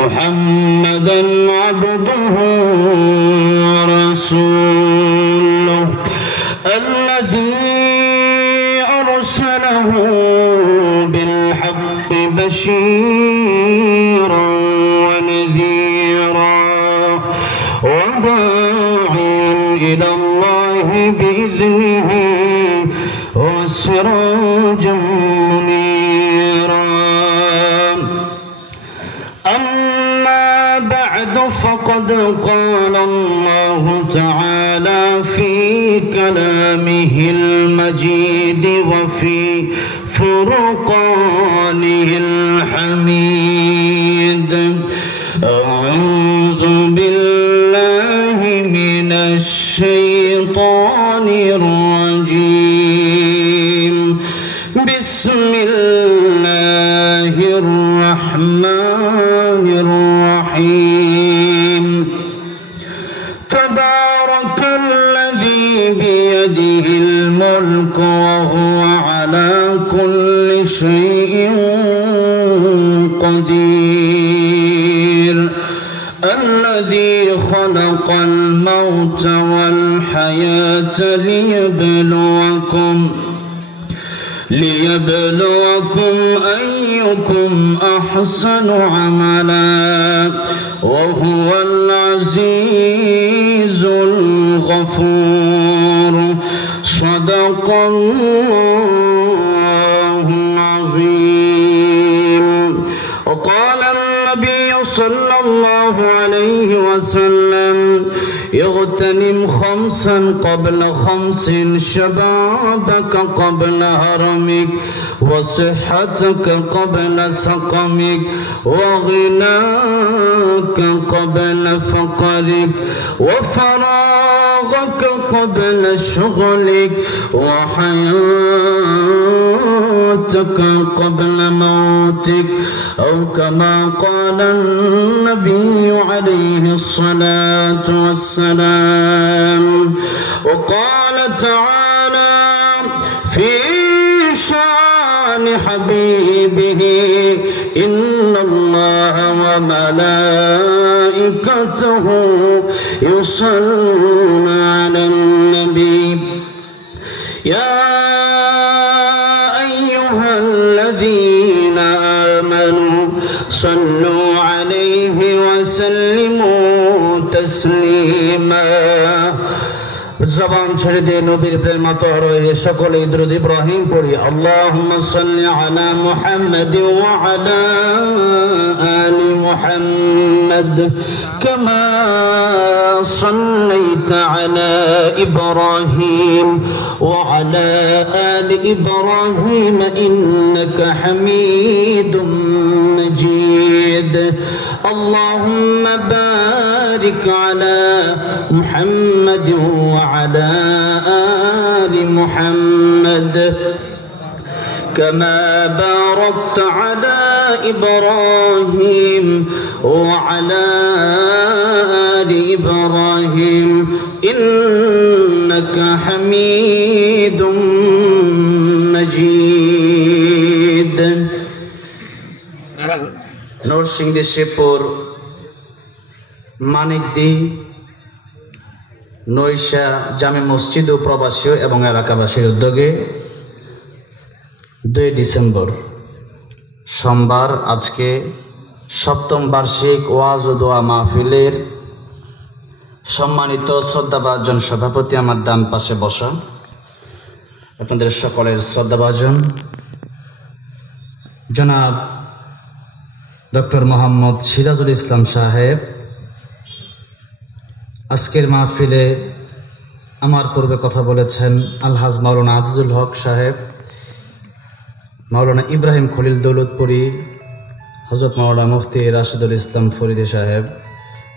محمدا عبده ورسوله الذي أرسله بالحق بشيرا ونذيرا وداعيا إلى الله بإذنه وسراجا منيرا أما بعد فقد قال الله تعالى في كلامه المجيد وفي فرقانه الحميد أعوذ بالله من الشيطان الرجيم بسم الله الرحمن الرحيم تبارك الذي بيده الملك وهو على كل شيء قدير الذي خلق الموت والحياة ليبلوكم أيكم أحسن عملا وهو العزيز الغفور صدق الله العظيم. وقال النبي صلى الله عليه وسلم اغتنم خمسا قبل خمس شبابك قبل هرمك وصحتك قبل سقمك وغناك قبل فقرك وفراغك قبل شغلك وحياتك قبل موتك أو كما قال النبي عليه الصلاة والسلام. وقال تعالى في شان حبيبه إن الله وملائكته يصلون على النبي يا أيها الذين آمنوا صلوا عليه وسلموا تسليما. জবান ছেড়ে দিয়ে নবীর প্রেমে হয়ে সকলে দরুদ ইব্রাহিম পড়ি। আল্লাহুম্মা সাল্লি আলা মুহাম্মাদ ওয়া আলা আলি মুহাম্মাদ কামা সাল্লাইতা আলা ইব্রাহিম ওয়া আলা আলি ইব্রাহিম ইন্নাকা হামিদুম মাজিদ। আল্লাহুম্মা বারিক আলা মুহাম্মাদ وعلى آل محمد كما باركت على إبراهيم وعلى آل إبراهيم إنك حميد مجيد. নরসিংদী শিবপুর মানিকদি নৈশা জামে মসজিদ ও প্রবাসী এবং এলাকাবাসীর উদ্যোগে 2 ডিসেম্বর সোমবার আজকে 7ম বার্ষিক ওয়াজ ও দোয়া মাহফিলের সম্মানিত শ্রদ্ধাভাজন সভাপতি আমার ডান পাশে বসা আপনাদের সকলের শ্রদ্ধাভাজন জনাব ডক্টর মোহাম্মদ সিরাজুল ইসলাম সাহেব আজকের মাহফিলে আমার পূর্বে কথা বলেছেন আলহাজ মাওলানা আজিজুল হক সাহেব, মাওলানা ইব্রাহিম খলিল দৌলতপুরি, হযরত মাওলানা মুফতি রাশিদুল ইসলাম ফরিদি সাহেব,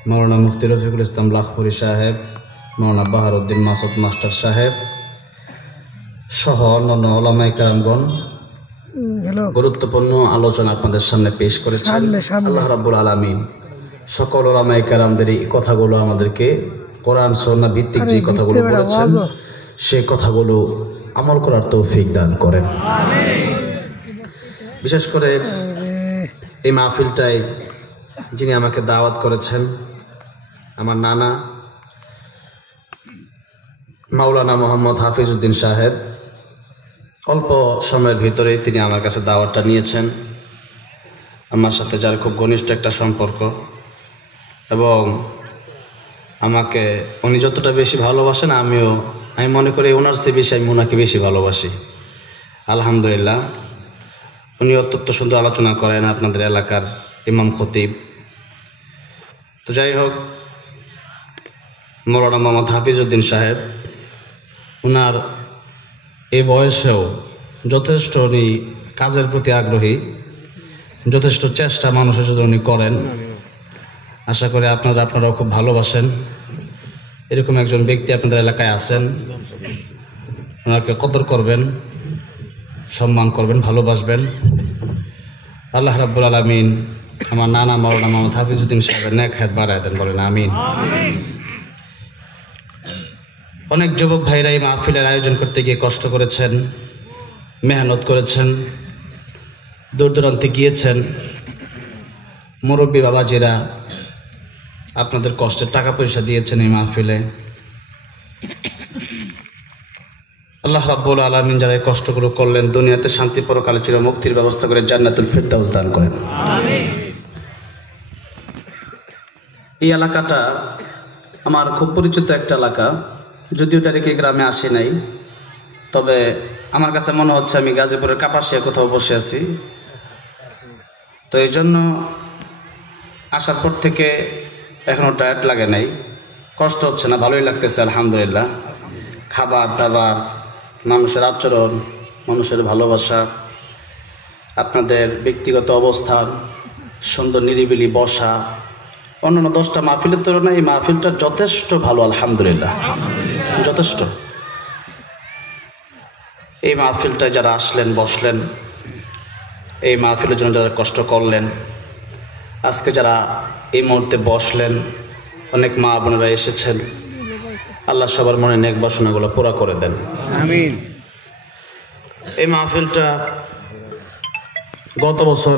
মাওলানা মুফতি রফিকুল ইসলাম লাখপুরি সাহেব, মাওলানা বাহারউদ্দিন মাসুদ মাস্টার সাহেব সহ অন্যান্য ওলামায়ে কেরামগণ গুরুত্বপূর্ণ আলোচনা আপনাদের সামনে পেশ করেছেন। আল্লাহ রাব্বুল আলামিন সকল ওলামায়ে কেরামদের এই কথাগুলো আমাদেরকে কোরআন সুন্নাহ ভিত্তিক যে কথাগুলো বলেছেন সেই কথাগুলো আমল করার তৌফিক দান করেন। বিশেষ করে এই মাহফিলটায় যিনি আমাকে দাওয়াত করেছেন, আমার নানা মাওলানা মোহাম্মদ হাফিজউদ্দিন সাহেব, অল্প সময়ের ভিতরেই তিনি আমার কাছে দাওয়াতটা নিয়েছেন। আমার সাথে যার খুব ঘনিষ্ঠ একটা সম্পর্ক, এবং আমাকে উনি যতটা বেশি ভালোবাসেন আমি মনে করি ওনার চেয়ে বেশি আমি ওনাকে বেশি ভালোবাসি। আলহামদুলিল্লাহ, উনি অত্যন্ত সুন্দর আলোচনা করেন, আপনাদের এলাকার ইমাম খতিব। তো যাই হোক, মৌলানা মোহাম্মদ হাফিজউদ্দিন সাহেব ওনার এই বয়সেও যথেষ্ট উনি কাজের প্রতি আগ্রহী, যথেষ্ট চেষ্টা মানুষের জন্য উনি করেন। আশা করি আপনারাও খুব ভালোবাসেন। এরকম একজন ব্যক্তি আপনাদের এলাকায় আছেন, ওনাকে কদর করবেন, সম্মান করবেন, ভালোবাসবেন। আল্লাহ রাব্বুল আলামিন আমার নানা মাওলানা মোহাম্মদ হাফিজউদ্দিন সাহেবের নেক হায়াত বাড়ায় দেন, বলেন আমিন। অনেক যুবক ভাইরা এই মাহফিলের আয়োজন করতে গিয়ে কষ্ট করেছেন, মেহনত করেছেন, দূর দূরান্তে গিয়েছেন। মুরব্বী বাবাজিরা আপনাদের কষ্টের টাকা পয়সা দিয়েছেন এই মাহফিলে। আল্লাহ রাব্বুল আলামিন যারা এই কষ্টগুলো করলেন, দুনিয়াতে শান্তি, পরকালে চির মুক্তির ব্যবস্থা করে জান্নাতুল ফিরদাউস দান করেন। এই এলাকাটা আমার খুব পরিচিত একটা এলাকা, যদিও ডাইরেক্ট এই গ্রামে আসি নাই, তবে আমার কাছে মনে হচ্ছে আমি গাজীপুরের কাপাসিয়া কোথাও বসে আছি। তো এই জন্য আসার পর থেকে এখনও টায়ার্ড লাগে নাই, কষ্ট হচ্ছে না, ভালোই লাগতেছে আলহামদুলিল্লাহ। খাবার দাবার, মানুষের আচরণ, মানুষের ভালোবাসা, আপনাদের ব্যক্তিগত অবস্থান, সুন্দর নিরিবিলি বসা, অন্যান্য 10টা মাহফিলের তুলনায় এই মাহফিলটা যথেষ্ট ভালো আলহামদুলিল্লাহ, যথেষ্ট। এই মাহফিলটায় যারা আসলেন, বসলেন, এই মাহফিলের জন্য যারা কষ্ট করলেন, আজকে যারা এই মুহূর্তে বসলেন, অনেক মা বোনেরা এসেছেন, আল্লাহ সবার মনে নেক বাসনাগুলো পুরা করে দেন, আমিন। এই মাহফিলটা গত বছর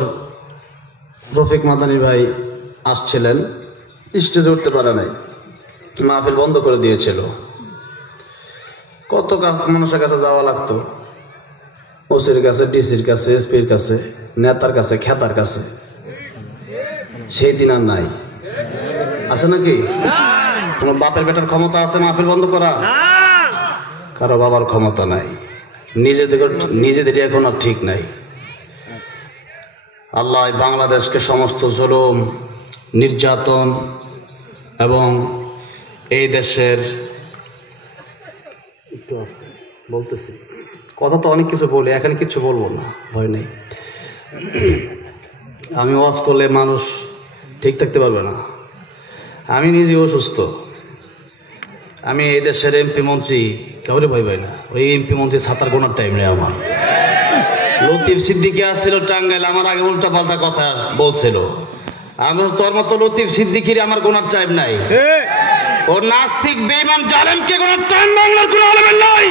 রফিক মাদানী ভাই আসছিলেন, স্টেজে উঠতে পারে নাই, মাহফিল বন্ধ করে দিয়েছিল। কত মানুষের কাছে যাওয়া লাগতো, ওসির কাছে, ডিসির কাছে, এসপির কাছে, নেতার কাছে, খেতার কাছে। সেই দিন আর নাই, আছে নাকি? কোনো বাপের বেটার ক্ষমতা আছে মাহফিল বন্ধ করা? কারো বাবার ক্ষমতা নাই, নিজেদের এখন আর ঠিক নাই। আল্লাহ বাংলাদেশকে সমস্ত জুলুম, নির্যাতন এবং এই দেশের, একটু আস্তে বলতেছি, কথা তো অনেক কিছু বলি, এখানে কিছু বলবো না, ভয় নেই। আমি ওয়াজ করলে মানুষ ঠিক থাকতে পারবে না, আমি নিজে অসুস্থ। আমি এই দেশের এমপি মন্ত্রী কাউরে ভয় পাই না, ওই এমপি মন্ত্রী ছাতার গোনার টাইম নেই আমার। লতিফ সিদ্দিকী আসছিল টাঙ্গাইল, আমার আগে উল্টা পাল্টা কথা বলছিল। আমি তোর মতো লতিফ সিদ্দিকীর আমার গোনার টাইম নাই, ও নাস্তিক বেঈমান জালেমকে গোনার টাইম বাংলার কোনো আলেমের নাই।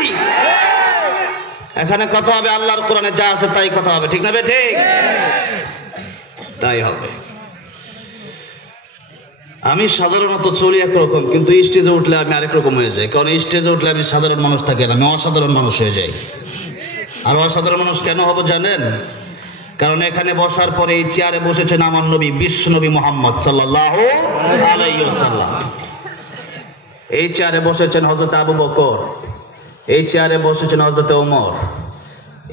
এখানে কথা হবে আল্লাহর কোরআনে যা আছে তাই কথা হবে, ঠিক না বে? ঠিক, তাই হবে। আমি সাধারণত চলি একরকম, কিন্তু স্টেজে উঠলে আমি আরেক রকম হয়ে যাই। কারণ স্টেজে উঠলে আমি সাধারণ মানুষ থাকি না, আমি অসাধারণ মানুষ হয়ে যাই। আর অসাধারণ মানুষ কেন হব জানেন? কারণ এখানে বসার পরে এই চেয়ারে বসেছেন আমার নবী, বিশ্ব নবী মুহাম্মদ সাল্লাল্লাহু আলাইহি ওয়াসাল্লাম। এই চেয়ারে বসেছেন হযরত আবু বকর, এই চেয়ারে বসেছেন হযরত ওমর,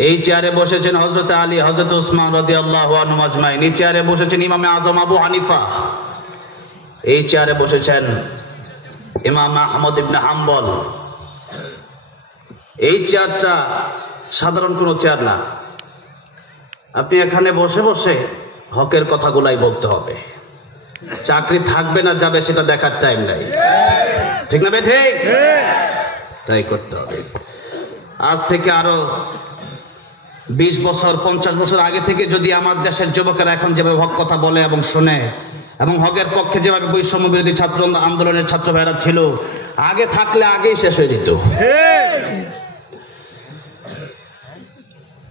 এই চেয়ারে বসেছেন হযরত আলী, হযরত উসমান রাদিয়াল্লাহু আনহুম আজমাইন, এই চেয়ারে বসেছেন ইমামে আজম আবু হানিফা, এই চেয়ারে বসেছেন ইমাম আহমদ ইবনে হাম্বল। এই চেয়ারটা সাধারণ কোনো চেয়ার না। আপনি এখানে বসে বসে হকের কথাগুলাই বলতে হবে। চাকরি থাকবে না যাবে সেটা দেখার টাইম নাই, ঠিক না? ঠিক, তাই করতে হবে। আজ থেকে আরো 20 বছর 50 বছর আগে থেকে যদি আমার দেশের যুবকেরা এখন যেভাবে হক কথা বলে এবং শুনে, এবং হকের পক্ষে যেভাবে বৈষম্য বিরোধী ছাত্র আন্দোলনের ছাত্র ভাইরা ছিল, আগে থাকলে আগেই শেষ হয়ে যেত।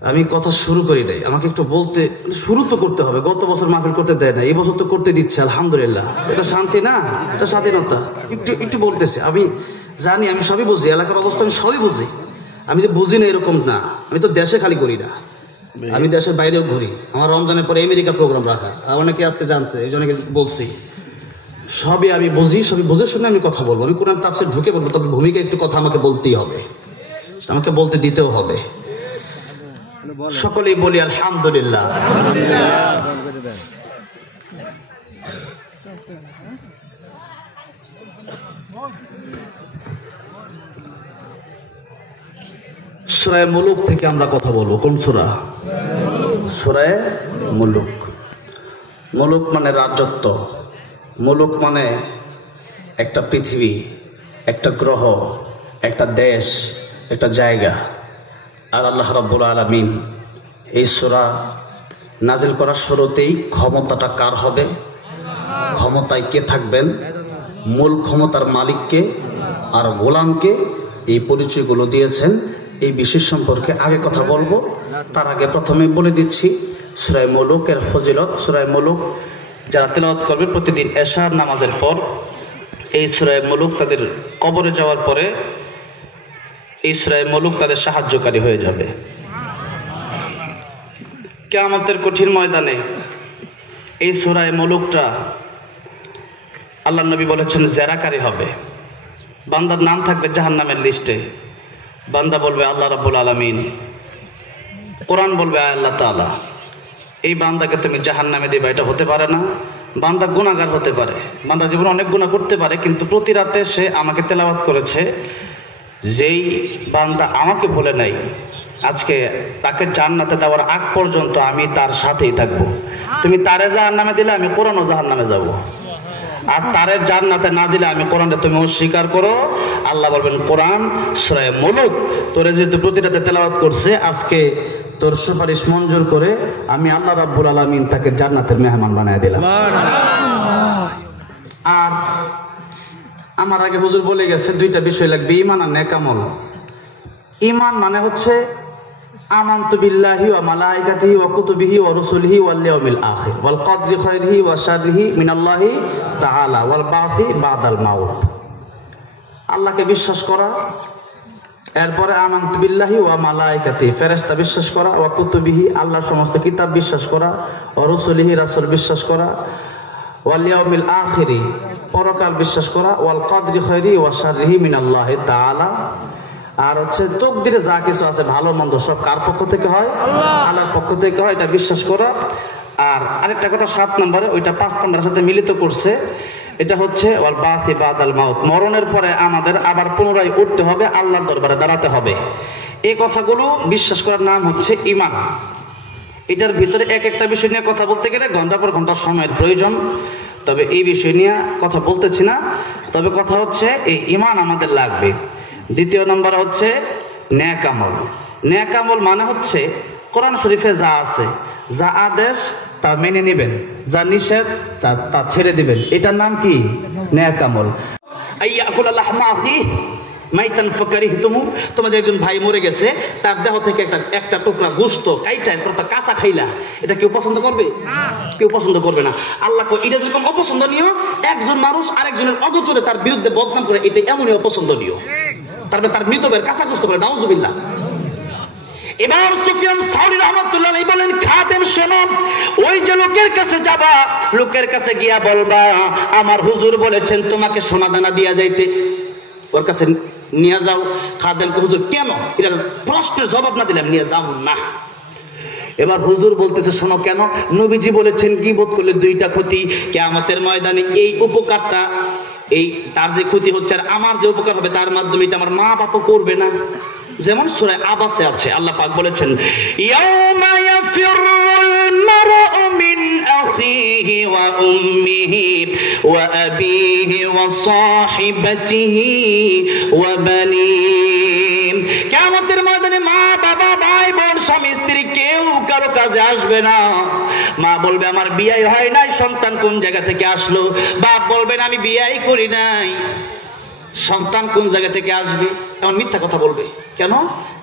আমি কথা শুরু করি নাই, আমাকে একটু বলতে শুরু তো করতে হবে। গত বছর মাহফিল করতে দেয় না, এই বছর তো করতে দিচ্ছে, আলহামদুলিল্লাহ। এটা শান্তি না, এটা স্বাধীনতা। একটু একটু বলতেছে, আমি জানি, আমি সবই বুঝি, এলাকার অবস্থা আমি সবই বুঝি। আমি যে বুঝি না এরকম না, আমি তো দেশে খালি করি না, আমি দেশের বাইরেও ঘুরি। আমার রমজানের পরে আমেরিকা প্রোগ্রাম রাখা, অনেকে আজকে জানছে, এই জন্য বলছি। সবই আমি বুঝি, সবই বুঝে শুনে আমি কথা বলবো। আমি কোরআন তাফসীরে ঢুকে বলবো, তবে ভূমিকা একটু কথা আমাকে বলতেই হবে, আমাকে বলতে দিতেও হবে। সকলেই বলি আলহামদুলিল্লাহ। সূরা মুলুক থেকে আমরা কথা বলবো। কোন সূরা? সূরা মুলুক। মুলুক মানে রাজত্ব, মুলুক মানে একটা পৃথিবী, একটা গ্রহ, একটা দেশ, একটা জায়গা। আর আল্লাহ রাব্বুল আলামিন এই সূরা নাজিল করার শুরুতেই ক্ষমতাটা কার হবে, ক্ষমতায় কে থাকবেন, মূল ক্ষমতার মালিককে আর গোলামকে, এই পরিচয়গুলো দিয়েছেন। এই বিষয় সম্পর্কে আগে কথা বলবো, তার আগে প্রথমে বলে দিচ্ছি সূরা মুলুকের ফজিলত। সূরা মুলুক যারা তেলাওয়াত করবে প্রতিদিন এশার নামাজের পর, এই সূরা মুলুক তাদের কবরে যাওয়ার পরে এই সূরা মুলুক তাদের সাহায্যকারী হয়ে যাবে। কিয়ামতের কঠিন ময়দানে এই সূরা মুলুকটা আল্লাহর নবী বলেছেন জেরাকারী হবে। বান্দার নাম থাকবে জাহান্নামের লিস্টে। বান্দা বলবে আল্লাহ রাব্বুল আলামিন, কোরআন বলবে আল্লাহ তাআলা এই বান্দাকে তুমি জাহান্নামে দিবা, এটা হতে পারে না। বান্দা গুনাহগার হতে পারে, বান্দা জীবনে অনেক গুনাহ করতে পারে, কিন্তু প্রতি রাতে সে আমাকে তেলাওয়াত করেছে। যেই বান্দা আমাকে বলে নাই, আজকে তাকে জান্নাতে দেওয়ার আগ পর্যন্ত আমি তার সাথেই থাকবো। তুমি তারে জাহান্নামে দিলে আমি কোরআনও জাহান্নামে যাব, আর তারে জান্নাতে না দিলে আমি কোরআনটা তুমি অস্বীকার করো। আল্লাহ বলবেন কোরআন সূরা মুলুক তোরে যেহেতু প্রতি রাতে তেলাওয়াত করছে, আজকে তোর সুপারিশ মঞ্জুর করে আমি আল্লাহ রাব্বুল আলামিন তাকে জান্নাতের মেহমান বানায় দিলাম। আর আমার আগে হুজুর বলে গেছে দুইটা বিষয় লাগবে, ঈমান আর নেক আমল। ঈমান মানে হচ্ছে আমানতু বিল্লাহি ওয়া মালাইকাতিহি ওয়া কুতুবিহি ওয়া রুসুলিহি ওয়াল ইয়াউমিল আখির ওয়াল কদরি খাইরিহি ওয়া শাররিহি মিনাল্লাহি তাআলা ওয়াল বা'থি বাদাল মাউত। আল্লাহকে বিশ্বাস করা, এরপরে আমানতু বিল্লাহি ওয়া মালাইকাতিহি ফেরেশতা বিশ্বাস করা, ওয়া কুতুবিহি আল্লাহর সমস্ত কিতাব বিশ্বাস করা, ওয়া রুসুলিহি রাসূল বিশ্বাস করা, ওয়াল ইয়াউমিল আখিরি পরকাল বিশ্বাস করা, ওয়াল কদরি খাইরিহি ওয়া শাররিহি মিনাল্লাহি তাআলা। আর হচ্ছে তকদিরে যা কিছু আছে ভালো মন্দ সব কার পক্ষ থেকে হয়? আল্লাহর পক্ষ থেকে হয়, এটা বিশ্বাস করা। আর আরেকটা কথা 7 নম্বরে, ওইটা 5 নম্বরের সাথে মিলিত করছে, এটা হচ্ছে ওয়াল বা'থি বাদাল মাউত, মরণের পরে আমাদের আবার পুনরায় উঠতে হবে, আল্লাহর দরবারে দাঁড়াতে হবে। এই কথাগুলো বিশ্বাস করার নাম হচ্ছে ঈমান। এটার ভিতরে এক একটা বিষয় নিয়ে কথা বলতে গেলে ঘন্টা পর ঘন্টা সময়ের প্রয়োজন, তবে এই বিষয় নিয়ে কথা বলতেছি না। তবে কথা হচ্ছে এই ঈমান আমাদের লাগবে। দ্বিতীয় নম্বর হচ্ছে নেক আমল। নেক আমল মানে হচ্ছে কোরআন শরীফে যা আছে, যা আদেশ তা মেনে নেবেন, যা নিষেধ তা ছেড়ে দিবেন। এটার নাম কি? নেক আমল। আইয়াকুল লাহমা আখি মাইতান ফাকারিহতুমু, তোমাদের একজন ভাই মরে গেছে, তার দেহ থেকে একটা টুকরা গোশত কাইটা একটা কাঁচা খাইলা, এটা কেউ পছন্দ করবে? কেউ পছন্দ করবে না। আল্লাহ কয় এটা যেরকম অপছন্দনীয়, একজন মানুষ আরেকজনের অগোচরে তার বিরুদ্ধে বদনাম করে, এটা এমনই অপছন্দনীয়। তারপরে তার মৃতবের কাঁচা গোশত করে, নাউজুবিল্লাহ। ইমাম সুফিয়ান সাউরি রাহমাতুল্লাহ আলাইহি বলেন, খাদেম শোনো, ওই যে লোকের কাছে যাবা, লোকের কাছে গিয়া বলবা আমার হুজুর বলেছেন তোমাকে সোনা দানা দিয়া যাইতে, ওর কাছে নিয়ে যাও। খাদেমকে হুজুর কেন, এটা প্রশ্নের জবাব না দিলাম নিয়ে যাও না। এবার হুজুর বলতেছে শোনো কেন, নবীজি বলেছেন গীবত করলে 2টা ক্ষতি, কিয়ামতের ময়দানে এই উপকারটা, এই তার যে ক্ষতি হচ্ছে আর আমার যে উপকার হবে তার মাধ্যমে এটা আমার মা বাবা করবে না। যেমন সূরা আবাসে আছে, আল্লাহ পাক বলেছেন ইয়াউমা ইয়াফিরুল মারউ মিন আখিহি ওয়া উম্মিহি ওয়া আবিহি ওয়া সাহিবাতিহি ওয়া বানিহি। কিয়ামতের ময়দানে মা বাবা ভাই বোন স্বামী স্ত্রী কেউ কারো কাজে আসবে না। মা বলবে আমার বিয়ে হয় নাই, সন্তান কোন জায়গা থেকে আসলো? বাপ বলবেন আমি বিয়েই করি নাই। সন্তান কোন জায়গা থেকে আসবে, এমন মিথ্যা কথা বলবে। কেন?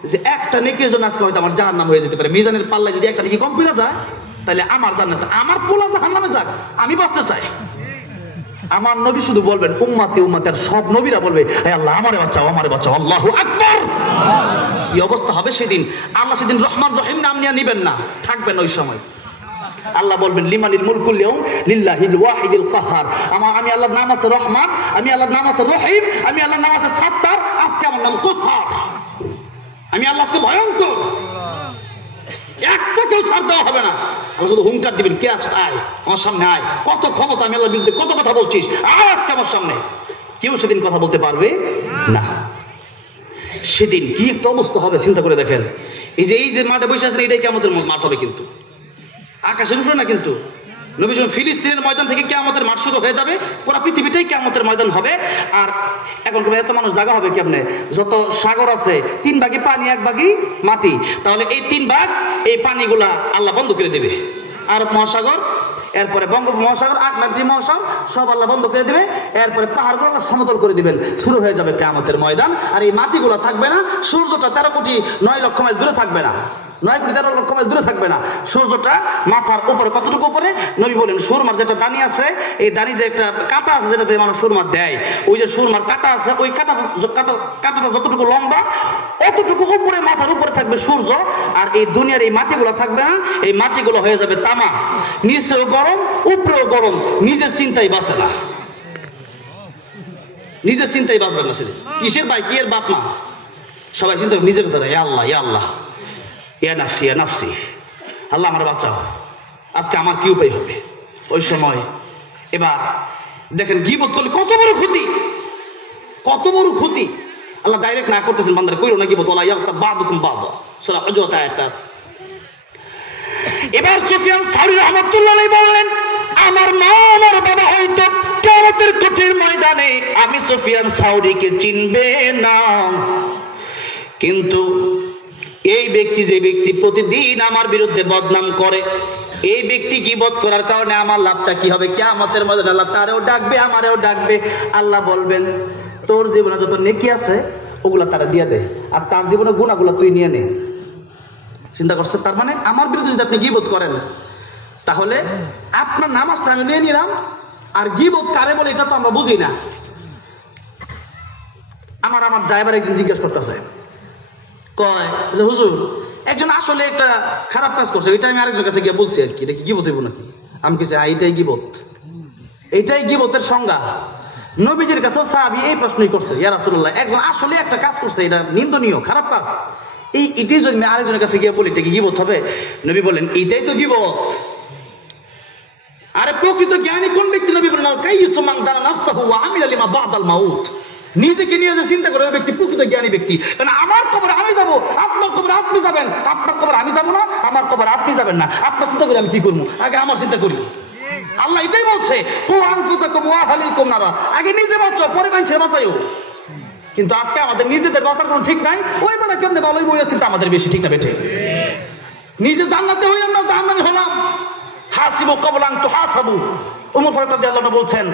যে একটা নেকির জন্য আজকে হয়তো আমার জাহান্নাম হয়ে যেতে পারে। মিজানের পাল্লায় যদি একটা নেকি কম পড়ে যায়, তাহলে আমার জান্নাত, আমার পোলা জাহান্নামে যাক, আমি বাঁচতে চাই। আমার নবী শুধু বলবেন, উম্মতে উম্মতের সব নবীরা বলবে, হে আল্লাহ আমারে বাঁচাও, আমারে বাঁচাও, আল্লাহু আকবার। কি অবস্থা হবে সেদিন? আল্লাহ সেদিন রহমান রহিম নাম নিয়ে নিবেন না, থাকবেন ওই সময়। আল্লাহ বলবেন, লিমানিল মুলকুল ইয়াউম লিল্লাহিল ওয়াহিদিল কাহ্হার। আমি আল্লাহর নাম আছে রহমান, আমি আল্লাহর নাম আছে রহিম, আমি আল্লাহর নাম আছে সাত্তার, আজকে আমার নাম কাহ্হার। আমি আল্লাহ আজকে ভয়ঙ্কর, একটা কেউ ছাড় দেওয়া হবে না। আমি শুধু হুঙ্কার দিবেন, কে আসছে, আয় আমার সামনে আয়, কত ক্ষমতা, আমি আল্লাহর বিরুদ্ধে কত কথা বলছিস, আয় আজকে আমার সামনে। কেউ সেদিন কথা বলতে পারবে না। সেদিন কি একটা অবস্থা হবে চিন্তা করে দেখেন। এই যে মাঠে বসে আছেন, এটাই কিয়ামতের মাঠ হবে, কিন্তু আকাশের উপরে না। কিন্তু নবী যখন ফিলিস্তিনের ময়দান থেকে কিয়ামতের মাঠ শুরু হয়ে যাবে, পুরো পৃথিবীটাই কিয়ামতের ময়দান হবে। আর এখন এত মানুষ জায়গা হবে কেমনে? যত সাগর আছে, 3 ভাগে পানি, 1 ভাগে মাটি, তাহলে এই 3 ভাগ এই পানিগুলা আল্লাহ বন্ধ করে দেবে। আরব মহাসাগর, এরপরে বঙ্গোপমহাসাগর, আটলান্টিক মহাসাগর সব আল্লাহ বন্ধ করে দেবে। এরপরে পাহাড়গুলো আল্লাহ সমতল করে দিবেন, শুরু হয়ে যাবে কিয়ামতের ময়দান। আর এই মাটিগুলো থাকবে না, সূর্যটা 13,9,00,000 মাইল দূরে থাকবে না, 9,13,00,000 মাইল দূরে থাকবে না। সূর্যটা মাথার উপরে, কতটুকু উপরে? নবী বলেন, সুরমার যেটা দানি আছে, এই দানি যে একটা কাঁটা আছে যেটাতে মানুষ সুরমা দেয়, ওই যে সুরমার কাঁটা আছে, ওই কাঁটাটা যতটুকু লম্বা, অতটুকু উপরে, মাথার উপরে থাকবে সূর্য। আর এই দুনিয়ার এই মাটিগুলো থাকবে না, এই মাটিগুলো হয়ে যাবে তামা, নিচেও গরম উপরেও গরম, নিজের চিন্তাই বাঁচে না, নিজের চিন্তাই বাঁচবে না সেদিন। কিসের ভাই, কি এর বাপ মা, সবাই চিন্তা নিজের কথা, ইয়া আল্লাহ ইয়া আল্লাহ, ইয়া নাফসি ইয়া নাফসি, আল্লাহ আমার বাঁচাও, আজকে আমার কি উপায় হবে? ওই সময় এবার দেখেন গীবত করলে কত বড় ক্ষতি, কত বড় ক্ষতি। আল্লাহ ডাইরেক্ট না করতেছেন, বান্দারে কইরো না গীবত, ওয়ালা ইয়াগতাব বা'দুকুম বা'দা, সূরা হুজুরাত আয়াত আছে। এবার সুফিয়ান সাউরি রাহমাতুল্লাহ আলাইহি বললেন, আমার মা আমার বাবা হয়তো কিয়ামতের কঠিন ময়দানে আমি সুফিয়ান সাউরিকে চিনবে না, কিন্তু এই ব্যক্তি, যে ব্যক্তি প্রতিদিন আমার বিরুদ্ধে বদনাম করে, এই ব্যক্তি গীবত করার কারণে আমার লাভটা কি হবে? কিয়ামতের ময়দানে আল্লাহ তারেও ডাকবে, আমারেও ডাকবে। আল্লাহ বলবেন, তোর জীবনে যত নেকি আছে ওগুলা তারা দিয়ে দে, আর তার জীবনে গুনাহগুলো তুই নিয়ে নে। চিন্তা করছেন? তার মানে আমার বিরুদ্ধে যদি আপনি গীবত করেন, তাহলে আপনার নামাজটা আমি নিয়ে নিলাম, আর গীবত কারে বলে এটা তো আমরা বুঝি না। আমার ড্রাইভার একজন জিজ্ঞেস করতেছে, কয় যে হুজুর, একজন আসলে একটা খারাপ কাজ করছে, এটা আমি আরেকজনের কাছে গিয়ে বলছি আর কি, এটা কি গীবত হইব নাকি? আমি কিছু, এইটাই গীবত, এইটাই গীবতের সংজ্ঞা। নবীজির কাছে সাহাবী এই প্রশ্নই করছে, ইয়া রাসূলুল্লাহ, একজন আসলে একটা কাজ করছে, এটা নিন্দনীয় খারাপ কাজ, এটাই যদি আমি আরেকজনের কাছে গিয়ে বলি, এটা কি গীবত হবে? নবী বলেন, এটাই তো গীবত। আরে প্রকৃত জ্ঞানী কোন ব্যক্তি? নবী বলেন, কাইয়্যিসু মান দানা নাফসাহু ওয়া আমিলা লিমা বা'দাল মাউত। নিজেকে নিয়ে যে চিন্তা করে ওই ব্যক্তি প্রকৃত জ্ঞানী ব্যক্তি। কারণ আমার কবরে আমি যাবো, আপনার কবরে আপনি যাবেন, আপনার কবরে আমি যাবো না, আমার কবরে আপনি যাবেন না। আপনার চিন্তা করে আমি কি করবো? আগে আমার চিন্তা করি। আল্লাহ এটাই বলছে, কু আনফুসাকুম ওয়া আহলিকুম নারা, আগে নিজে বাঁচো, পরে মানুষের বাঁচাইও। কিন্তু আজকে আমাদের নিজেদের বাঁচার কোনো ঠিক নাই। ওই বেলা কেমনে ভালোই বইয়া চিন্তা আমাদের বেশি, ঠিক না বেঠে? নিজে জান্নাতে হই, আমরা জাহান্নামে হলাম। হাসিবু ক্বাবলা আন তুহাসাবু। ওমর ফারুক রাদিয়াল্লাহু আনহু বলছেন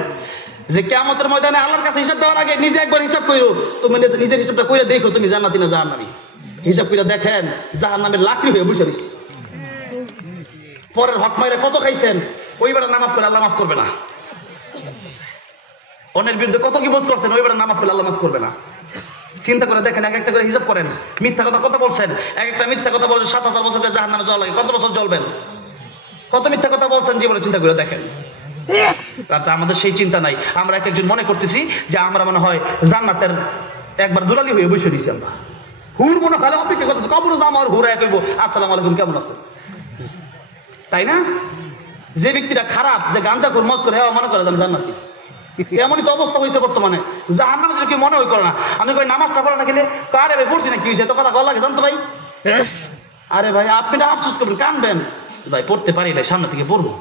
যে কিয়ামতের ময়দানে আল্লাহর কাছে হিসাব দেওয়ার আগে নিজে একবার হিসাব কইরো, তুমি নিজের হিসাবটা কইরা দেখো তুমি জান্নাতি না জাহান্নামী। হিসাব কইরা দেখেন জাহান্নামের লাকড়ি হয়ে বসে রইছে। পরের হক মাইরা কত খাইছেন, ওই বেলা নামাজ পড়লে আল্লাহ মাফ করবে না। অন্যের বিরুদ্ধে কত গীবত করছেন, ওই বেলা নামাজ পড়লে আল্লাহ মাফ করবে না। চিন্তা করে দেখেন, এক একটা করে হিসাব করেন। মিথ্যা কথা কত বলছেন, এক একটা মিথ্যা কথা বলছেন 7,000 বছর জাহান্নামে যাওয়া লাগে, কত বছর জ্বলবেন? কত মিথ্যা কথা বলছেন জীবনে, চিন্তা করে দেখেন। আমাদের সেই চিন্তা নাই। আমরা এক একজন মনে করতেছি যে আমরা মনে হয় জান্নাতের একবার দুলালি হয়ে বসে দিছি। আমরা হুর মনে খালে অপেক্ষা করতেছি, কবর যাম আর হুর এক আসসালামু আলাইকুম, কেমন আছে, তাই না? যে ব্যক্তিটা খারাপ, যে গাঞ্জা করে মদ করে, মনে করে আমি জান্নাতি। এমনই তো অবস্থা হয়েছে বর্তমানে। জাহান্নামে যদি কেউ মনে হয় করে না। আমি কই নামাজটা পড়া না গেলে, আরে ভাই পড়ছি না, কি হয়েছে, এত কথা বলা লাগে জানতো ভাই? আরে ভাই আপনি না আফসোস করবেন, কানবেন, ভাই পড়তে পারি না, সামনে থেকে পড়বো,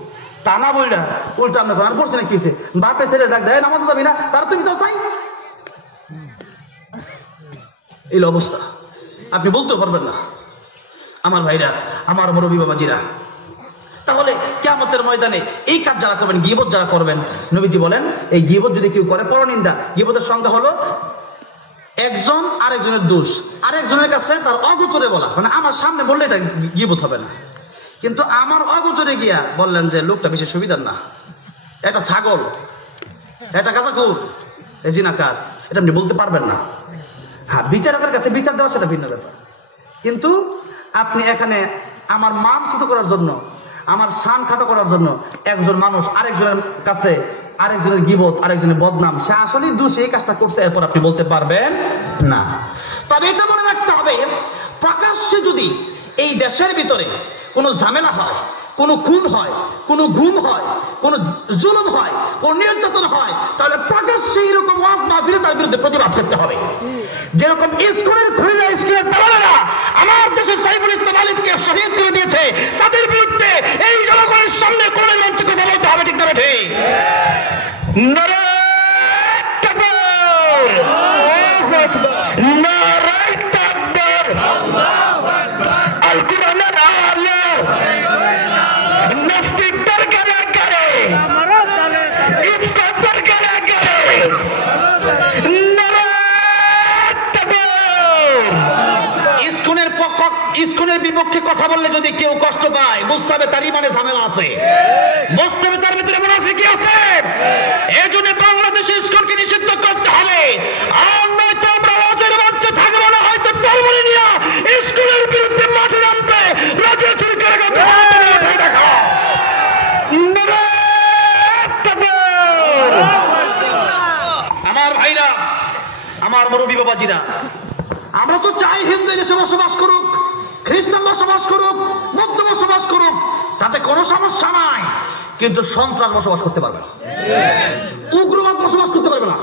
তা না বললা উল্টা আপনি আমি পড়ছি না, কি হয়েছে? বাপে ছেলে ডাক দেয়, নামাজে যাবি না, তার তুমি যাও চাই। এই অবস্থা, আপনি বলতেও পারবেন না। আমার ভাইরা, আমার মুরব্বী বাবাজিরা, তাহলে কিয়ামতের ময়দানে এই কাজ যারা করবেন, গীবত যারা করবেন, নবীজি বলেন এই গীবত যদি কেউ করে, পরনিন্দা, গীবতের সংজ্ঞা হলো একজন আরেকজনের দোষ আরেকজনের কাছে তার অগোচরে বলা, মানে আমার সামনে বললে এটা গীবত হবে না, কিন্তু আমার অগোচরে গিয়া বললেন যে লোকটা বেশি সুবিধার না, এটা ছাগল, এটা গাঁজাখোর, এই জিনাকার, এটা আপনি বলতে পারবেন না। হ্যাঁ, বিচারকের কাছে বিচার দেওয়া সেটা ভিন্ন ব্যাপার, কিন্তু আপনি এখানে আমার মান ছোট করার জন্য, আমার শান খাটো করার জন্য একজন মানুষ আরেকজনের কাছে আরেকজনের গীবত, আরেকজনের বদনাম, সে আসলেই দোষী, এই কাজটা করছে, এরপর আপনি বলতে পারবেন না। তবে এটা মনে রাখতে হবে, প্রকাশ্যে যদি এই দেশের ভিতরে কোনো ঝামেলা হয়, কোনো খুন হয়, কোনো গুম হয়, কোনো জুলুম হয়, কোনো নির্যাতন হয়, তাহলে প্রকাশ্যে এরকম ওয়াজ মাহফিলে তার বিরুদ্ধে প্রতিবাদ করতে হবে। যেরকম ইসকনের খুলনা ইস্কুলের দালালেরা আমার দেশের সাইফুল ইসলাম আলিফকে শহীদ করে দিয়েছে, তাদের বিরুদ্ধে এই জনগণের সামনে কোন মঞ্চে কথা বলতে হবে, ঠিক না ঠিক? নারায়ে তাকবীর, নারায়ে তাকবীর, আল্লাহু আকবার, আল কোরআনের আলো মসজিদ দরগারে করে, ইফতার দরগারে করে, ইসকনের বিপক্ষে কথা বললে যদি কেউ কষ্ট পায়, বুঝতে হবে তার ইমানে ঝামেলা আছে, বুঝতে হবে তার ভিতরে মুনাফিকি আছে। এই জন্য বাংলাদেশে ইসকনকে নিষিদ্ধ করতে হবে, আর নয়তো আমরা ওয়াজের মঞ্চে থাকবো না, হয়তো তরবারি নিয়ে ইসকনের বিরুদ্ধে মাঠে নামবে, রাজা চুরি করে দেখা। আমার ভাইরা, আমার মুরব্বী বাবাজিরা, আমরা তো চাই হিন্দু দেশে বসবাস করুক, খ্রিস্টান বসবাস করুক, বৌদ্ধ বসবাস করুক, তাতে কোনো সমস্যা নাই, কিন্তু সন্ত্রাস বসবাস করতে পারবে না, উগ্রবাদ বসবাস করতে পারবে না,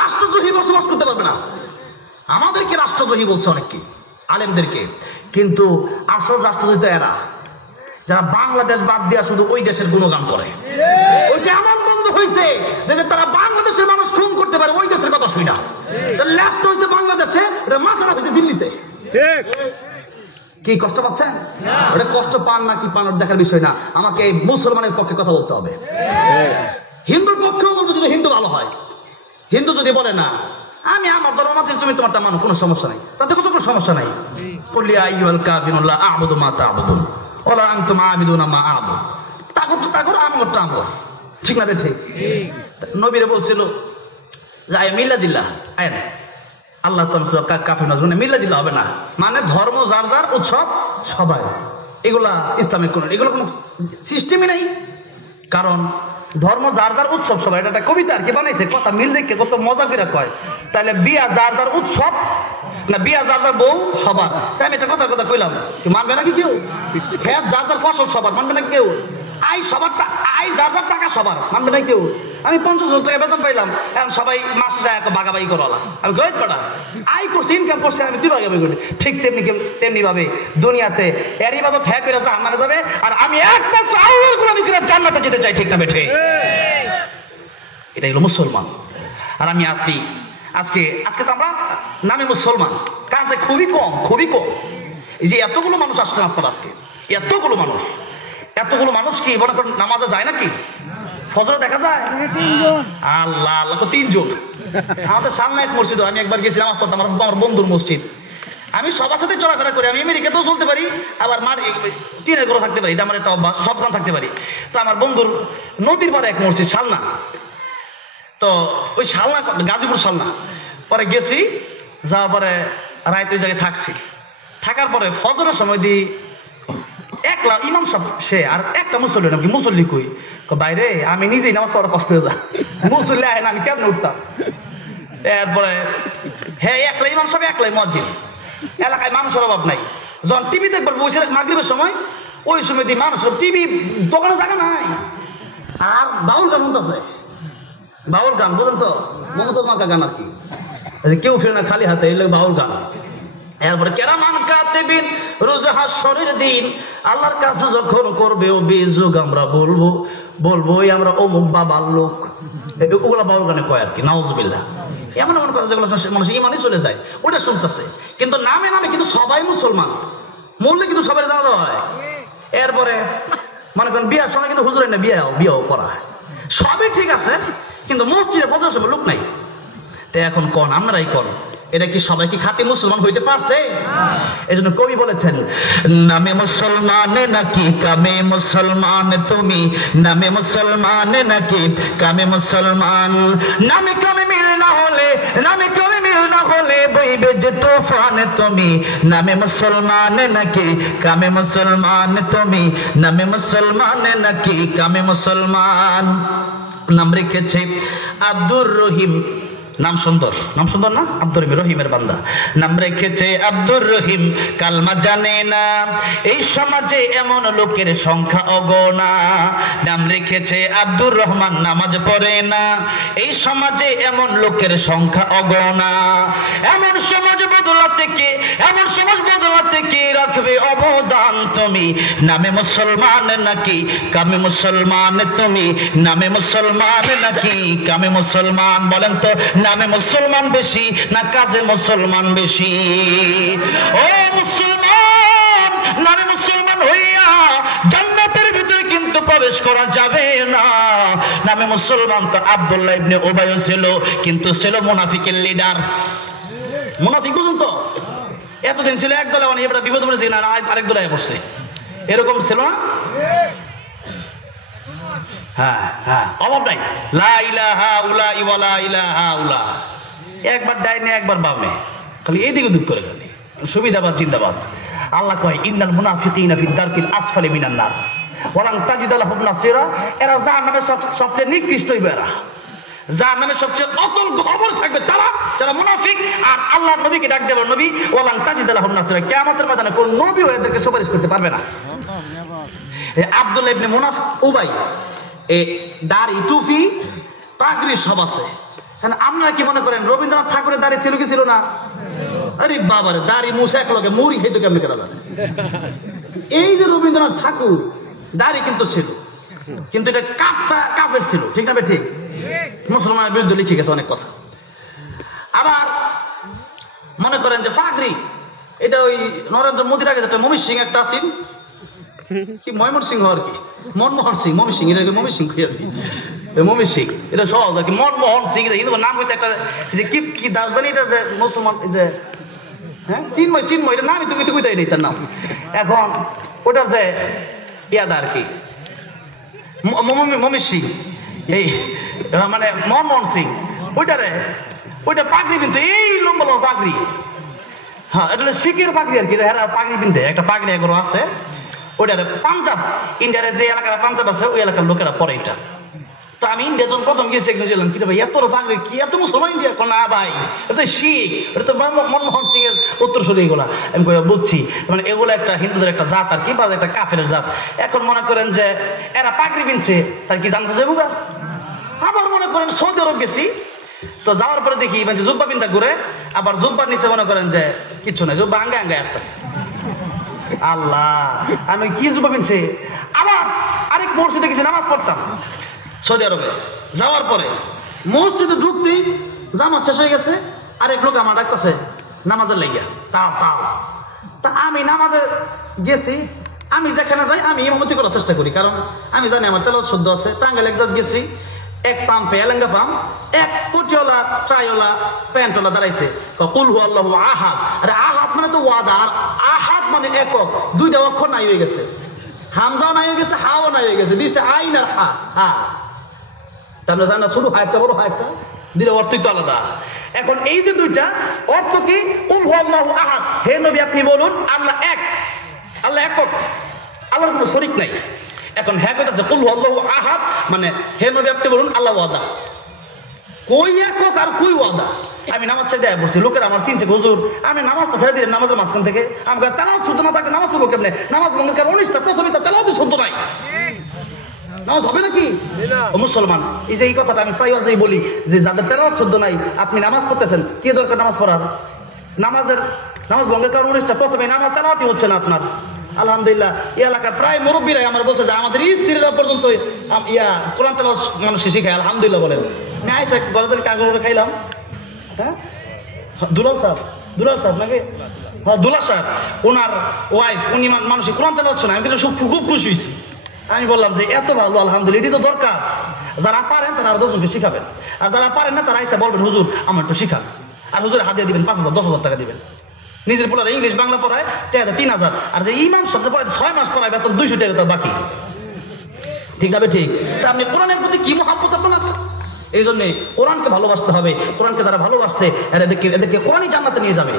রাষ্ট্রদ্রোহী বসবাস করতে পারবে না। আমাদেরকে রাষ্ট্রদ্রোহী বলছে অনেককে, আলেমদেরকে, কিন্তু আসল রাষ্ট্রদ্রোহী তো এরা, যারা বাংলাদেশ বাদ দিয়া শুধু ওই দেশের গুণগান করে। ওইটা এমন বন্ধ হয়েছে যে তারা বাংলাদেশের মানুষ খুন করতে পারে, ওই দেশের কথা শুই না। লাস্ট হয়েছে বাংলাদেশে, মাথারা হয়েছে দিল্লিতে। কি কষ্ট পাচ্ছেন? ওটা কষ্ট পান না কি পান দেখার বিষয় না, আমাকে মুসলমানের পক্ষে কথা বলতে হবে। হিন্দুর পক্ষেও বলবো যদি হিন্দু ভালো হয়, হিন্দু যদি বলে না আমি আমার ধর্ম মানছি, তুমি তোমারটা মানো, কোনো সমস্যা নাই, তাতে কত কোনো সমস্যা নাই। কুল ইয়া আইয়ুহাল কাফিরুন লা আ'বুদু মা তা'বুদুন ওয়ালা আনতুম আ'বিদুনা মা আ'বুদ, তাগর তো তাগর, আমারটা আমার, ঠিক না বেঠিক? নবীরে বলছিল যে আয় মিল্লা জিল্লা, আয় না আল্লাহ কাফির মাজমুন, মিল্লা জিল্লা হবে না, মানে ধর্ম যার যার, উৎসব সবাই, এগুলা ইসলামিক কোন, এগুলো কোনো সিস্টেমই নাই। কারণ ধর্ম যার যার, উৎসব সবাই, এটা একটা কবিতা আর কি বানাইছে, কথা মিল দেখে কত মজা করে কয়। তাহলে বিয়া যার যার উৎসব না, বিয়া যার যার বউ সবার, তাই আমি একটা কথার কথা কইলাম, মানবে নাকি কেউ? খেত যার যার ফসল সবার, মানবে নাকি কেউ? আই সবার, আই যার যার টাকা সবার, মানবে নাকি কেউ? আমি 50,000 টাকা বেতন পাইলাম, এখন সবাই মাসে যায় বাগাবাগি করালাম, আমি গরিব কটা আই করছি, ইনকাম করছি, আমি তুই বাগাবাগি করি। ঠিক তেমনি ভাবে দুনিয়াতে এর ইবাদত হ্যাঁ করে জান্নাতে যাবে, আর আমি একমাত্র আল্লাহর গোলামি করে জান্নাতে যেতে চাই, ঠিক না বেঠে? এটাই হলো মুসলমান। আর আমি আপনি আজকে তো আমরা নামে মুসলমান, কাজে খুবই কম, খুবই কম। এই যে এতগুলো মানুষ আসছেন আপনার আজকে, এতগুলো মানুষ কি মনে করেন নামাজে যায় নাকি? ফজরে দেখা যায় আল্লাহ আল্লাহ, তো 3 জন। আমাদের সামনে এক মসজিদ, আমি একবার গেছি নামাজ পড়তে, আমার বন্ধুর মসজিদ। আমি সবার সাথে চলাফেরা করি, আমি আমেরিকাতেও চলতে পারি, আবার টিনের ঘরে থাকতে পারি, এটা আমার একটা অভ্যাস, সবখানে থাকতে পারি। তো আমার বন্ধুর নদীর পরে এক মসজিদ শালনা, তো ওই শালনা, গাজীপুর শালনা, পরে গেছি, যাওয়ার পরে রাত ওই জায়গায় থাকছি, থাকার পরে ফজরের সময় দিই একলা ইমাম সাহেব সে আর একটা মুসল্লি, নাকি মুসল্লি কই বাইরে, আমি নিজেই নামাজ পড়া কষ্ট হয়ে যায়, মুসল্লি আয় না, আমি কেমন উঠতাম। এরপরে হ্যাঁ একলা ইমাম সাহেব, একলাই মসজিদ, এলাকায় মানুষের অভাব নাই। যখন টিভি দেখবার বসে মাগরিবের সময়, ওই সময় দিই মানুষ, টিভি দোকানে জায়গা নাই, আর বাউল গান আছে, বাউল গান বুঝলেন তো, মমতাজ মার্কা গান আর কি, কেউ ফিরে না খালি হাতে, এলে বাউল গান। এরপরে কেরামান কাতিবিন রোজা হাশরের দিন আল্লাহর কাছে যখন করবে অভিযোগ, আমরা বলবো আমরা অমুক বাবার লোক, ওগুলা বাউল গানে কয় আর কি, নাউজুবিল্লাহ। এমন এমন কথা যেগুলো মানুষ ইমানই চলে যায়, ওটা শুনতেছে, কিন্তু নামে কিন্তু সবাই মুসলমান, মূল্যে কিন্তু সবাই জানা হয়। এরপরে মনে করেন বিয়ার সময় কিন্তু হুজুরের না বিয়াও করা হয়, সবই ঠিক আছে, কিন্তু মসজিদে ফজরের সময় লোক নাই। তো এখন কোন আমরাই কোন, এটা কি সবাই কি খাঁটি মুসলমান হইতে পারছে? এই জন্য কবি বলেছেন, নামে মুসলমান নাকি কামে মুসলমান তুমি, নামে মুসলমান নাকি কামে মুসলমান, নামে কামে মিল না হলে, নামে কামে মিল না হলে বইবে যে তুফান তুমি, নামে মুসলমান নাকি কামে মুসলমান তুমি, নামে মুসলমান নাকি কামে মুসলমান। নাম রেখেছে আব্দুর রহিম, নাম সুন্দর, নাম সুন্দর না? আব্দুর রহিমের বান্দা, নাম রেখেছে আব্দুর রহিম, কালমা জানে না এই সমাজে এমন লোকের সংখ্যা অগণা। নাম রেখেছে আব্দুর রহমান, নামাজ পড়ে না এই সমাজে এমন লোকের সংখ্যা অগণা। এমন সমাজ বদলাতে কে, এমন সমাজ বদলাতে কে রাখবে অবদান তুমি, নামে মুসলমান নাকি কামে মুসলমান তুমি, নামে মুসলমান নাকি কামে মুসলমান। বলেন তো নামে মুসলমান বেশি না কাজে মুসলমান বেশি? ও মুসলমান, নামে মুসলমান হইয়া জান্নাতের ভিতরে কিন্তু প্রবেশ করা যাবে না। নামে মুসলমান তো আব্দুল্লাহ ইবনে উবাই ছিল, কিন্তু ছিল মুনাফিকের লিডার। মুনাফিক বুঝুন তো, এতদিন ছিল এক দলে, মানে এবার বিপদ পড়েছে না আরেক দলে পড়ছে, এরকম ছিল না? হ্যাঁ হ্যাঁ, অভাব নাই। লা ইলাহা উলা ওয়ালা ইলাহা উলা, একবার ডাইনে একবার বামে, খালি এইদিকে দুঃখ করে, খালি সুবিধাবাদ জিন্দাবাদ। আল্লাহ কয় ইন্নাল মুনাফিকিনা ফি দারকিল আসফালি মিনান নার ওয়ালান তাজিদ লাহুম নাসিরা। এরা জাহান্নামের সবচেয়ে নিকৃষ্ট হইবে, এরা জাহান্নামের সবচেয়ে অতল খবর থাকবে তারা, যারা মুনাফিক। আর আল্লাহর নবীকে ডাক দেব, নবী ওয়ালান তাজিদ লাহুম নাসিরা, কিয়ামতের ময়দানে কোন নবী এদেরকে সুপারিশ করতে পারবে না। আব্দুল্লাহ ইবনে উবাই এ দাড়ি টুপি পাগড়ি সব আছে। আপনারা কি মনে করেন রবীন্দ্রনাথ ঠাকুরের দাড়ি ছিল কি ছিল না? আরে বাবারে, দাড়ি মুছে এক লগে মুড়ি খেতে কেমনি করা যাবে? এই যে রবীন্দ্রনাথ ঠাকুর দাড়ি কিন্তু ছিল, কিন্তু এটা কাফের ছিল, ঠিক না? ঠিক, মুসলমানের বিরুদ্ধে লিখে গেছে অনেক কথা। আবার মনে করেন যে পাগড়ি, এটা ওই নরেন্দ্র মোদীর আগে একটা মমির সিং একটা আছেন, কি ময়মন সিংহ আর কি, মনমোহন সিং, মমি সিং, এটা মমি সিং, মমি সিং, এটা সহজ আর কি, মনমোহন সিং। কিন্তু নাম হইতে একটা যে কি দাস জানি, এটা যে মুসলমান, যে হ্যাঁ চিন্ময়, চিন্ময়, এটা নামই তুমি তো কইতাই নেই তার নাম। এখন ওটার যে ইয়াদা আর কি মমি সিং, এই মানে মনমোহন সিং, ওইটা পাগড়ি কিন্তু এই লম্বা লম্বা পাগড়ি। হ্যাঁ, এটা শিখের পাগড়ি আর কি, হ্যাঁ পাগড়ি পিনতে একটা পাগড়ি এগুলো আছে। ওইটার পাঞ্জাব, ইন্ডিয়ার যে এলাকার পাঞ্জাব আছে ওই এলাকার লোকেরা পরে এটা। তো আমি ইন্ডিয়া যখন প্রথম গেছি একদিন ছিলাম, কি ভাই এত পাগড়ি কি, এত মুসলমান ইন্ডিয়া? না ভাই, এটা শিখ, এটা তো মনমোহন সিং এর উত্তরসূরি এগুলা। আমি বুঝছি, মানে এগুলো একটা হিন্দুদের একটা জাত আর কি, বা একটা কাফের জাত। এখন মনে করেন যে এরা পাগড়ি পিনছে, তার কি জানতে যাবো গা? আবার মনে করেন সৌদি আরব গেছি, তো যাওয়ার পরে দেখি মানে জুব্বা পিন্তা ঘুরে, আবার জুব্বার নিচে মনে করেন যে কিছু নাই, জুব্বা আঙ্গায় আঙ্গায় আসতেছে। আল্লাহ, আমি কি জুব্বা পিনছে। আবার আরেক মসজিদে গেছি নামাজ পড়তাম সৌদি আরবে, যাওয়ার পরে মসজিদে ঢুকতেই জামাত শেষ হয়ে গেছে, আরেক লোক আমার ডাকতেছে নামাজের লাগিয়া, তাও তা আমি নামাজে গেছি। আমি যেখানে যাই আমি ইমামতি করার চেষ্টা করি, কারণ আমি জানি আমার তেলাওয়াত শুদ্ধ আছে। টাঙ্গাইল এক জায়গায় গেছি, এক পাম্পে এলেঙ্গা পাম্প, এক কোটিওয়ালা চাইওয়ালা প্যান্টওয়ালা দাঁড়াইছে, কুল হু আল্লাহু আহাদ। আরে আহাদ মানে তো ওয়াদা, আর আহাদ মানে একক, দুইটা অক্ষর নাই হয়ে গেছে, হামজাও নাই হয়ে গেছে, হাও নাই হয়ে গেছে, দিছে আইন আর হা। তারপরে জানি না শুরু হায়টা বড় হায়টা দিলে অর্থই তো আলাদা। এখন এই যে দুইটা অর্থ কি? কুল হু আল্লাহু আহাদ, হে নবী আপনি বলুন আল্লাহ এক, আল্লাহ একক, আল্লাহর কোনো শরীক নাই। এখন হ্যাঁ কইতাছে কুল হু আল্লাহু আহাদ, মানে হে নবী আপনি বলুন আল্লাহ ওয়াদা। কই একক আর কই ওয়াদা? আমি নামাজ ছেড়ে দেয়া বলছি, লোকের আমার চিনছে, হুজুর আমি নামাজটা ছেড়ে দিলেন নামাজের মাঝখান থেকে। আমি তেলাওয়াত শুদ্ধ না থাকে নামাজ পড়বো কেমনে? নামাজ বন্ধ কারণ অনুষ্ঠান প্রথমে তো তেলাওয়াত শুদ্ধ নাই, নামাজ হবে নাকি? ও মুসলমান, এই যে এই কথাটা আমি প্রায় বলি যে যাদের তেলাওয়াত শুদ্ধ নাই, আপনি নামাজ পড়তেছেন, কি দরকার নামাজ পড়ার? নামাজ ভঙ্গের কারণ অনুষ্ঠান প্রথমে নামাজ তেলাওয়াতই হচ্ছে না আপনার। আলহামদুলিল্লাহ, এই এলাকার প্রায় মুরব্বীরাই আমার বলছে যে আমাদের স্ত্রীরা পর্যন্ত কোরআন তেলাওয়াত মানুষকে শিখায়। আলহামদুলিল্লাহ বলেন। আমি আইসা গরদের কাগজ খাইলাম, হ্যাঁ দুলাল সাহেব নাকি, হ্যাঁ দুলা সাহেব, ওনার ওয়াইফ, উনি মানুষের কোরআন তেলাওয়াত শোনায়। আমি কিন্তু খুব খুশি হয়েছি। আমি বললাম যে এত ভালো আলহামদুলিল্লাহ, এটি তো দরকার। যারা পারেন তারা আরো 10জনকে শিখাবেন, আর যারা পারেন না তারা এসে বলবেন হুজুর আমার একটু শিখান, আর হুজুর হাত দিয়ে দিবেন 5,000 10,000 টাকা দিবেন। নিজের পোলারা ইংলিশ বাংলা পড়ায় 3,000, আর যে ইমাম সবচেয়ে পড়ায় 6 মাস পড়ায় বেতন 200 টাকা তার বাকি। ঠিক হবে ঠিক? তা আপনি কোরআনের প্রতি কি মহব্বত আপনার আছে? এই জন্য কোরআনকে ভালোবাসতে হবে। কোরআনকে যারা ভালোবাসছে এদেরকে কোরআনই জান্নাতে নিয়ে যাবে।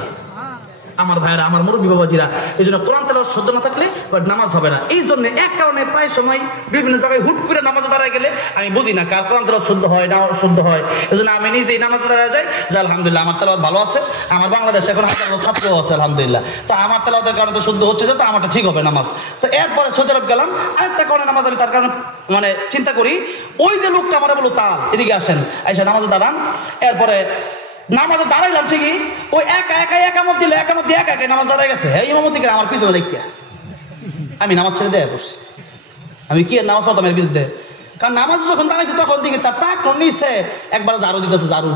আমার ভাইরা, আমার মুরব্বী বাবাজিরা, এই জন্য কোরআন তেলাওয়াত শুদ্ধ না থাকলে নামাজ হবে না। এই জন্য এক কারণে প্রায় সময় বিভিন্ন জায়গায় হুট করে নামাজে দাঁড়ায় গেলে আমি বুঝি না কার কোরআন তেলাওয়াত শুদ্ধ হয় না শুদ্ধ হয়। এই জন্য আমি নিজেই নামাজে দাঁড়ায় যাই যে আলহামদুলিল্লাহ আমার তেলাওয়াত ভালো আছে, আমার বাংলাদেশে এখন হাজার ছাত্র আছে আলহামদুলিল্লাহ, তো আমার তেলাওয়াতের কারণে তো শুদ্ধ হচ্ছে, তো আমারটা ঠিক হবে নামাজ। তো এরপরে সৌদি আরব গেলাম, আরেকটা কারণে নামাজ আমি তার কারণে মানে চিন্তা করি, ওই যে লোকটা আমার বলো তাল এদিকে আসেন, এসে নামাজে দাঁড়ান। এরপরে নামাজে দাঁড়াইলাম ঠিকই, ওই একামত দিলে একামত দিয়ে একা নামাজ দাঁড়ায় গেছে। হ্যাঁ ইমামতি করে আমার পিছনে রেখে আমি নামাজ ছেড়ে দেয় বসছি। আমি কি নামাজ পড়তাম এর বিরুদ্ধে? কারণ নামাজ যখন দাঁড়াইছে তখন দিকে তার টাক নিচ্ছে একবার ঝাড়ু দিতেছে, ঝাড়ু।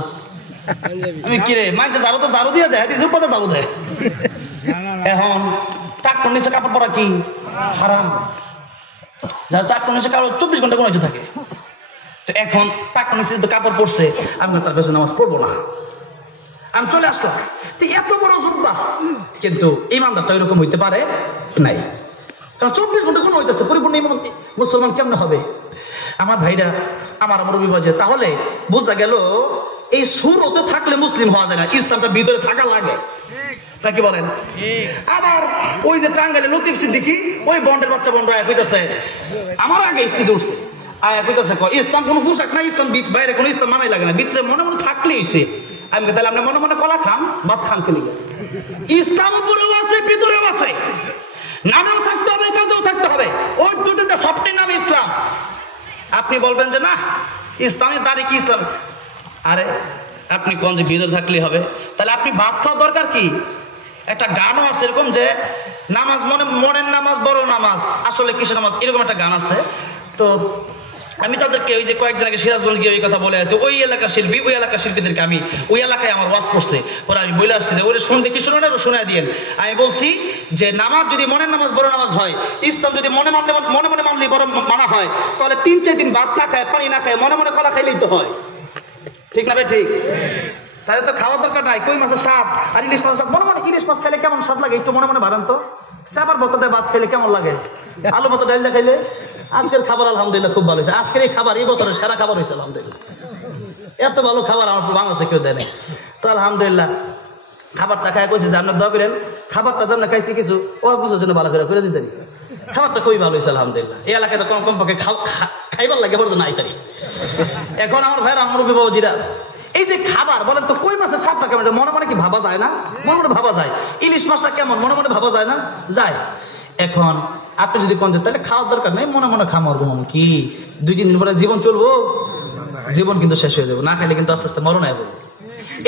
আমি কিরে মানছে ঝাড়ু তো ঝাড়ু দিয়ে দেয়, উপরে ঝাড়ু দেয়। এখন টাক নিচ্ছে কাপড় পরা কি হারাম? যারা টাক নিচ্ছে কাপড় 24 ঘন্টা ঘুমাইতে থাকে। তো এখন টাক নিচ্ছে কাপড় পরছে, আমি তার কাছে নামাজ পড়বো না, আমি চলে আসলাম। তো এত বড় জুব্বা, কিন্তু ইমানদারটা এরকম হইতে পারে নাই, কারণ 24 ঘন্টা কোন হইতেছে, পরিপূর্ণ মুসলমান কেমন হবে? আমার ভাইরা, আমার মুরব্বী বাজে, তাহলে বোঝা গেল এই সুরতে থাকলে মুসলিম হওয়া যায় না, ইসলামটা ভিতরে থাকা লাগে। নাকি বলেন? আবার ওই যে টাঙ্গাইলে লতিফ সিদ্দিকী, ওই বন্ডের বাচ্চা বন্ড আয়া কইতাছে, আমার আগে স্টেজে উঠছে, আয়া কইতাছে ইসলাম কোনো পোশাক না, ইসলাম বাইরে কোনো ইসলাম মানাই লাগে না, ভিতরে মনে মনে থাকলেই হইছে। আমি তাহলে আপনি মনে মনে কলা খান, ভাত খান খেলি। ইসলাম উপরেও আছে ভিতরেও আছে, নামেও থাকতে হবে কাজেও থাকতে হবে, ওই দুটোটা সবটাই নাম ইসলাম। আপনি বলবেন যে না ইসলামের দাঁড়িয়ে কি ইসলাম, আরে আপনি কোন যে ভিতরে থাকলেই হবে, তাহলে আপনি ভাত খাওয়া দরকার কি? একটা গানও আছে এরকম যে নামাজ মনের নামাজ বড় নামাজ, আসলে কিসের নামাজ, এরকম একটা গান আছে। তো আমি তাদেরকে ওই যে কয়েকদিন আগে সিরাজগঞ্জ গিয়ে ওই কথা বলে আছে, ওই এলাকার শিল্পী, ওই এলাকার শিল্পীদেরকে আমি ওই এলাকায় আমার ওয়াজ করছে, ওরা আমি বলে আসছি যে ওরা শুনতে কি শুনে না শুনে দিয়েন। আমি বলছি যে নামাজ যদি মনের নামাজ বড় নামাজ হয়, ইসলাম যদি মনে মনে মানলে বড় মানা হয়, তাহলে 3-4 দিন ভাত না খায় পানি না খায় মনে মনে কলা খাইলেই তো হয়। ঠিক না ভাই? ঠিক। তাহলে তো খাওয়ার দরকার নাই। কই মাছের স্বাদ আর ইলিশ মাছের স্বাদ মনে মনে, ইলিশ মাছ খাইলে কেমন স্বাদ লাগে একটু মনে মনে ভাবেন তো। চাপার ভর্তা ভাত খাইলে কেমন লাগে, আলু ভর্তা ডাল দিয়ে খাইলে। আজকের খাবার আলহামদুলিল্লাহ খুব ভালো হয়েছে, আজকের এই খাবার এই বছরের সেরা খাবার হয়েছে আলহামদুলিল্লাহ। এত ভালো খাবার আমার বাংলাদেশে কেউ দেয় নাই। তো আলহামদুলিল্লাহ খাবারটা খাই কইছে যে আপনার দোয়া করেন, খাবারটা যেন খাইছি কিছু ওয়াজের জন্য ভালো করে দিতেন। খাবারটা খুবই ভালো হয়েছে আলহামদুলিল্লাহ। এই এলাকায় তো কমপক্ষে খাইবার লাগে বলতো নাই তারি। এখন আমার ভাইরা, আমার বাবাজিরা, এই যে খাবার বলেন তো, কই মাছের স্বাদটা কেমন মনে মনে কি ভাবা যায় না? মনে মনে ভাবা যায়। ইলিশ মাছটা কেমন মনে মনে ভাবা যায় না? যায়। এখন আপনি যদি কোন তাহলে খাওয়ার দরকার নেই, মনে মনে খামার মনে কি 2-3 দিন পরে জীবন চলবো, জীবন কিন্তু শেষ হয়ে যাবে, না খাইলে কিন্তু আস্তে আস্তে মরণ আইব।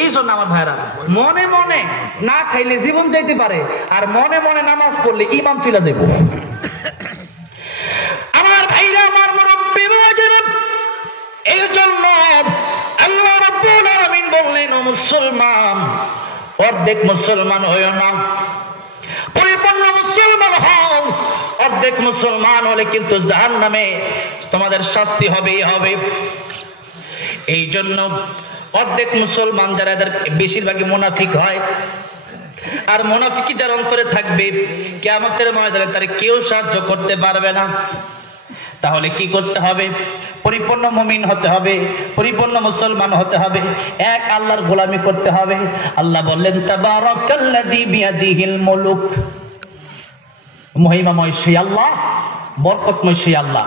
এই জন্য আমার ভাইরা, মনে মনে না খাইলে জীবন যাইতে পারে, আর মনে মনে নামাজ পড়লে ইমান চলে যাইব। আমার ভাইরা, আমার মুরব্বি বাবাজিরা, এই জন্য আল্লাহ রাব্বুল আলামিন বললেন, ও মুসলমান, অর্ধেক মুসলমান হইও না, পরিপূর্ণ মুসলমান হও। অর্ধেক মুসলমান হলে কিন্তু জাহান্নামে তোমাদের শাস্তি হবেই হবে। এই জন্য অর্ধেক মুসলমান যারা, এদের বেশিরভাগই মুনাফিক হয়, আর মুনাফিকি যার অন্তরে থাকবে, কিয়ামতের ময়দানে তার কেউ সাহায্য করতে পারবে না। তাহলে কি করতে হবে? পরিপূর্ণ মুমিন হতে হবে, পরিপূর্ণ মুসলমান হতে হবে, এক আল্লাহর গোলামি করতে হবে। আল্লাহ বললেন, তাবারাকাল্লাযী বিয়াদিহিল মুলুক, মহিমাময় সেই আল্লাহ, বরকতময় সেই আল্লাহ,